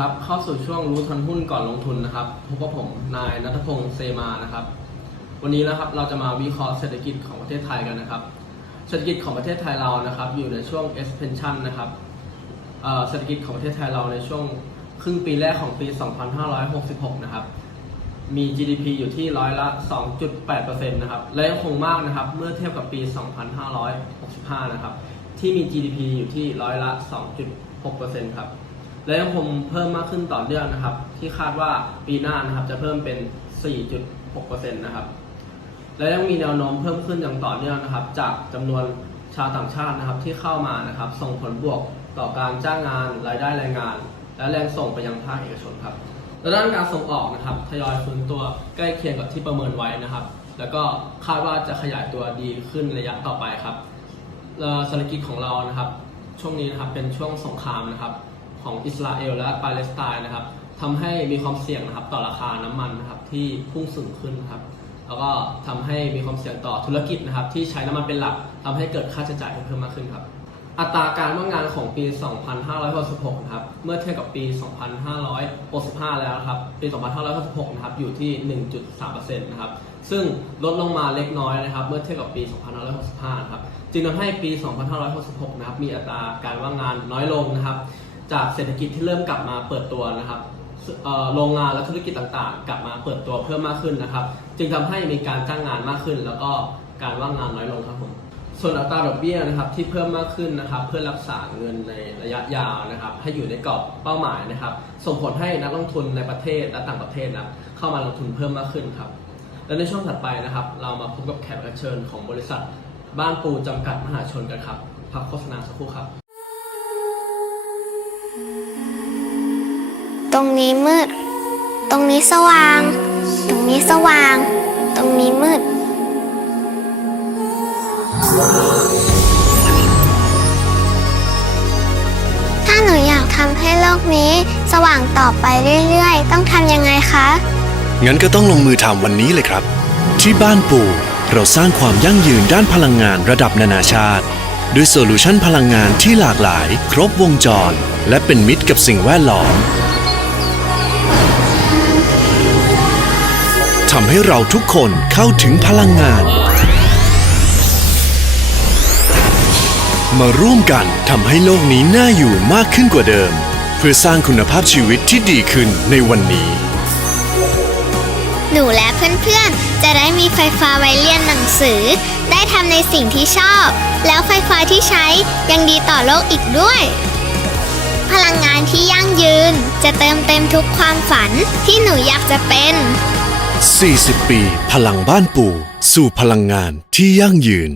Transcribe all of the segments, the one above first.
ครับ เข้าสู่ช่วงรู้ทันหุ้นก่อนลงทุนนะครับพบกับผมนายนัทพงศ์เซมานะครับ วันนี้นะครับเราจะมาวิเคราะห์เศรษฐกิจของประเทศไทยกันนะครับ เศรษฐกิจของประเทศไทยเรานะครับ อยู่ในช่วง expansion นะครับเศรษฐกิจของประเทศไทยเราในช่วงครึ่งปีแรกของปี 2566 นะครับ มี GDP อยู่ที่ร้อยละ 2.8%นะครับและยังคงมากนะครับเมื่อเทียบกับปี 2565 นะครับ ที่มี GDP อยู่ที่ร้อยละ 2.6%ครับ และยังคงเพิ่มมากขึ้นต่อเนื่องนะครับ ที่คาดว่าปีหน้านะครับจะเพิ่มเป็น 4.6%นะครับ และยังมีแนวโน้มเพิ่มขึ้นอย่างต่อเนื่องนะครับ จากจำนวนชาวต่างชาตินะครับที่เข้ามานะครับ ส่งผลบวกต่อการจ้างงานรายได้แรงงาน และแรงส่งไปยังภาคเอกชนครับและด้านการส่งออกนะครับทยอยฟื้นตัวใกล้เคียงกับที่ประเมินไว้นะครับ แล้วก็คาดว่าจะขยายตัวดีขึ้นระยะต่อไปครับเศรษฐกิจของเรานะครับ ช่วงนี้นะครับเป็นช่วงสงครามนะครับ ของอิสราเอลและปาเลสไตน์นะครับทำให้มีความเสี่ยงนะครับต่อราคาน้ำมันนะครับที่พุ่งสูงขึ้นนะครับแล้วก็ทำให้มีความเสี่ยงต่อธุรกิจนะครับที่ใช้น้ำมันเป็นหลักทำให้เกิดค่าใช้จ่ายเพิ่มมากขึ้นครับอัตราการว่างงานของปี 2566นะครับเมื่อเทียบกับปี 2565 แล้วครับปี 2566นะครับอยู่ที่ 1.3%นะครับซึ่งลดลงมาเล็กน้อยนะครับ เมื่อเทียบกับปี 2565 นะครับจึงทำให้ปี 2566 นะครับมีอัตราการว่างงานน้อยลงนะครับ จากเศรษฐกิจที่เริ่มกลับมาเปิดตัวนะครับโรงงานและธุรกิจต่างๆ กลับมาเปิดตัวเพิ่มมากขึ้นนะครับ จึงทำให้มีการจ้างงานมากขึ้น แล้วก็การว่างงานน้อยลงครับผมส่วนอัตราดอกเบี้ยนะครับที่เพิ่มมากขึ้นนะครับ เพื่อรักษาเงินในระยะยาวนะครับ ให้อยู่ในกรอบเป้าหมายนะครับ ส่งผลให้นักลงทุนในประเทศและต่างประเทศนะเข้ามาลงทุนเพิ่มมากขึ้นครับ และในช่วงถัดไปนะครับ เรามาพบกับแขกรับเชิญของบริษัท บ้านปูจำกัดมหาชนกันครับพักโฆษณาสักครู่ครับ รงนี้มืด ตรงนี้สว่าง ตรงนี้สว่าง ตรงนี้มืด ถ้าหนูอยากทำให้โลกนี้ สว่างต่อไปเรื่อยๆ ต้องทำยังไงคะ งั้นก็ต้องลงมือทำวันนี้เลยครับ ที่บ้านปู่เราสร้างความยั่งยืนด้านพลังงานระดับนานาชาติ ด้วยโซลูชันพลังงานที่หลากหลาย ครบวงจร และเป็นมิตรกับสิ่งแวดล้อม ทำให้เราทุกคนเข้าถึงพลังงาน มาร่วมกันทำให้โลกนี้น่าอยู่มากขึ้นกว่าเดิม เพื่อสร้างคุณภาพชีวิตที่ดีขึ้นในวันนี้ หนูและเพื่อนๆ จะได้มีไฟฟ้าไว้เรียนหนังสือ ได้ทำในสิ่งที่ชอบ แล้วไฟฟ้าที่ใช้ยังดีต่อโลกอีกด้วย พลังงานที่ยั่งยืนจะเติมเต็มทุกความฝันที่หนูอยากจะเป็น 40 ปี พลังบ้านปู่ สู่พลังงานที่ยั่งยืน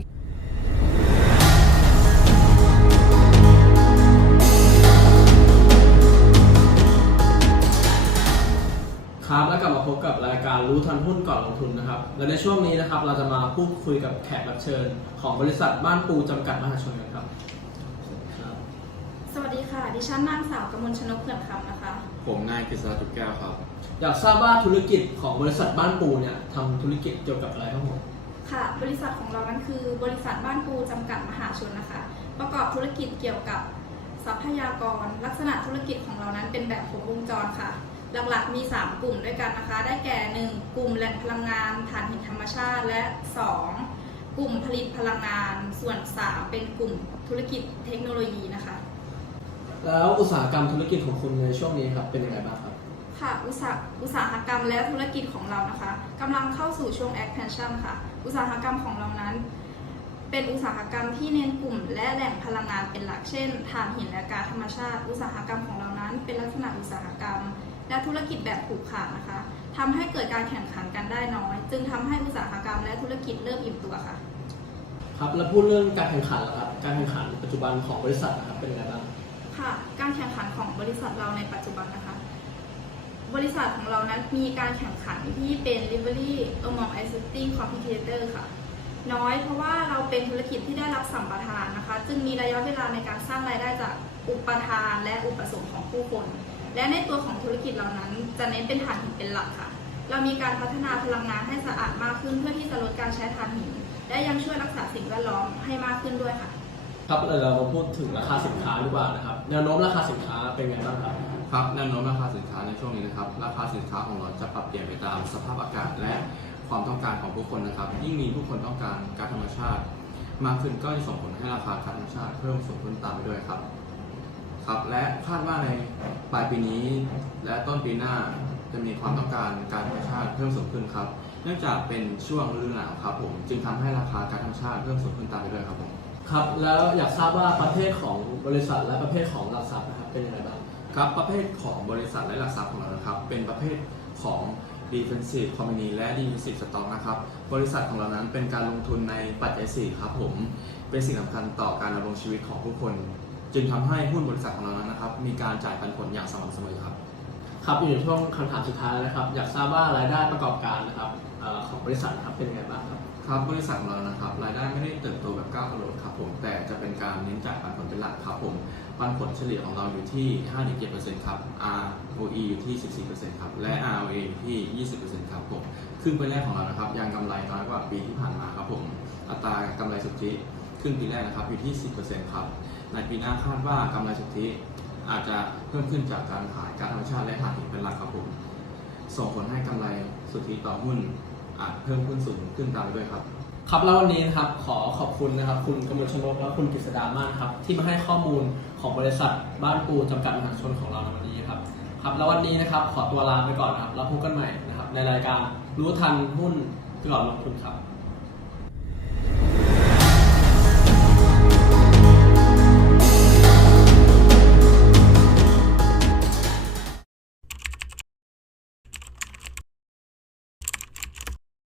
ครับแล้วกลับมาพบกับรายการรู้ทันหุ้นก่อนลงทุนนะครับ และในช่วงนี้นะครับ เราจะมาพูดคุยกับแขกรับเชิญ ของบริษัทบ้านปูจำกัดมหาชนกันครับครับสวัสดีค่ะ ดิฉันนางสาวกมลชนกเขื่อนคำนะคะ ผมนายกฤษณะจุกแก้วครับ อยากทราบว่าธุรกิจของบริษัทบ้านปูเนี่ยทำธุรกิจเกี่ยวกับอะไรครับผมค่ะ บริษัทของเรานั้นคือบริษัทบ้านปูจำกัดมหาชนนะคะ ประกอบธุรกิจเกี่ยวกับทรัพยากร ลักษณะธุรกิจของเรานั้นเป็นแบบครบวงจรค่ะ หลักๆมี 3 กลุ่มด้วยกันนะคะ ได้แก่ 1 กลุ่มแหล่งพลังงานถ่านหินธรรมชาติ และ 2 กลุ่มผลิตพลังงาน ส่วน 3 เป็นกลุ่มธุรกิจเทคโนโลยีนะคะ แล้วอุตสาหกรรมธุรกิจของคุณในช่วงนี้ครับเป็นยังไงบ้างครับ ค่ะอุตสาหอุตสาหกรรมและธุรกิจของเรานะคะกำลังเข้าสู่ช่วง expansion ค่ะ อุตสาหกรรมของเรานั้น เป็นอุตสาหกรรมที่เน้นกลุ่ม และแหล่งพลังงานเป็นหลักเช่นถ่านหินและก๊าซธรรมชาติ อุตสาหกรรมของเรานั้น เป็นลักษณะอุตสาหกรรม และธุรกิจแบบผูกขาดนะคะทำให้เกิดการแข่งขันกันได้น้อย จึงทำให้อุตสาหกรรมและธุรกิจเริ่มอิ่มตัวค่ะ ครับแล้วพูดเรื่องการแข่งขันแล้วครับการแข่งขันปัจจุบันของบริษัทนะครับเป็นยังไงบ้างค่ะ การแข่งขันของบริษัทเราในปัจจุบันนะคะ บริษัทของเรานั้นมีการแข่งขันที่เป็น delivery among existing competitor ค่ะ น้อยเพราะว่าเราเป็นธุรกิจที่ได้รับสัมปทานนะคะ จึงมีระยะเวลาในการสร้างรายได้จากอุปทานและอุปสงค์ของผู้คน และในตัวของธุรกิจเหล่านั้น จะเน้นเป็นถ่านหินเป็นหลักค่ะ เรามีการพัฒนาพลังงานให้สะอาดมากขึ้นเพื่อที่จะลดการใช้ถ่านหิน และยังช่วยรักษาสิ่งแวดล้อมให้มากขึ้นด้วยค่ะ ครับเรามาพูดถึงราคาสินค้าดีกว่านะครับ แนวโน้มราคาสินค้าเป็นไงบ้างครับ ครับแนวโน้มราคาสินค้าในช่วงนี้นะครับ ราคาสินค้าของเราจะปรับเปลี่ยนไปตามสภาพอากาศและความต้องการของผู้คนนะครับ ยิ่งมีผู้คนต้องการก๊าซธรรมชาติ มากขึ้นก็จะส่งผลให้ราคาก๊าซธรรมชาติเพิ่มสูงขึ้นตามไปด้วยครับ ครับ และคาดว่าในปลายปีนี้ และต้นปีหน้าจะมีความต้องการการธรรมชาติเพิ่มสูงขึ้นครับ เนื่องจากเป็นช่วงฤดูหนาวครับผมจึงทำให้ราคาก๊าซธรรมชาติเพิ่มสูงขึ้นตามไปด้วยครับผมครับ แล้วอยากทราบว่าประเภทของบริษัทและประเภทของหลักทรัพย์นะครับเป็นยังไงบ้าง ครับประเภทของบริษัทและหลักทรัพย์ของเรานะครับ เป็นประเภทของ defensive company และ defensive stock นะครับ บริษัทของเรานั้นเป็นการลงทุนในปัจจัย4ครับผมเป็นสิ่งสำคัญต่อการดำรงชีวิตของผู้คน จึงทำให้หุ้นบริษัทของเรานั้นนะครับ มีการจ่ายปันผลอย่างสม่ำเสมอครับ ครับอยู่ในช่วงคำถามสุดท้ายแล้วนะครับ อยากทราบว่ารายได้ประกอบการนะครับเอ่อของบริษัทนะครับเป็นยังไงบ้างครับ ครับบริษัทของเรานะครับรายได้ไม่ได้เติบโตแบบก้าวกระโดดครับผมแต่จะเป็นการเน้นจ่ายปันผลเป็นหลักครับผม ปันผลเฉลี่ยของเราอยู่ที่ 5-7%ครับ ROE อยู่ที่ 14%ครับ และ ROA อยู่ที่ 20%ครับผมครึ่งปีแรกของเรานะครับ ยังกำไรน้อยกว่าปีที่ผ่านมาครับผม อัตรากำไรสุทธิครึ่งปีแรกนะครับอยู่ที่ 10%ครับ ในปีหน้าคาดว่ากำไรสุทธิอาจจะเพิ่มขึ้นจากการขายกาซธรรมชาติและถ่านหินเป็นหลักครับผม ส่งผลให้กำไรสุทธิต่อหุ้นอาจเพิ่มขึ้นสูงขึ้นตามไปด้วยครับ ครับแล้ววันนี้นะครับขอขอบคุณนะครับ คุณกมลชนกและคุณกฤษดามากครับ ที่มาให้ข้อมูลของบริษัทบ้านปูจำกัดมหาชนของเราในวันนี้ครับครับแล้ววันนี้นะครับขอตัวลาไปก่อนนะครับแล้วพบกันใหม่นะครับในรายการรู้ทันหุ้นก่อนลงทุนครับ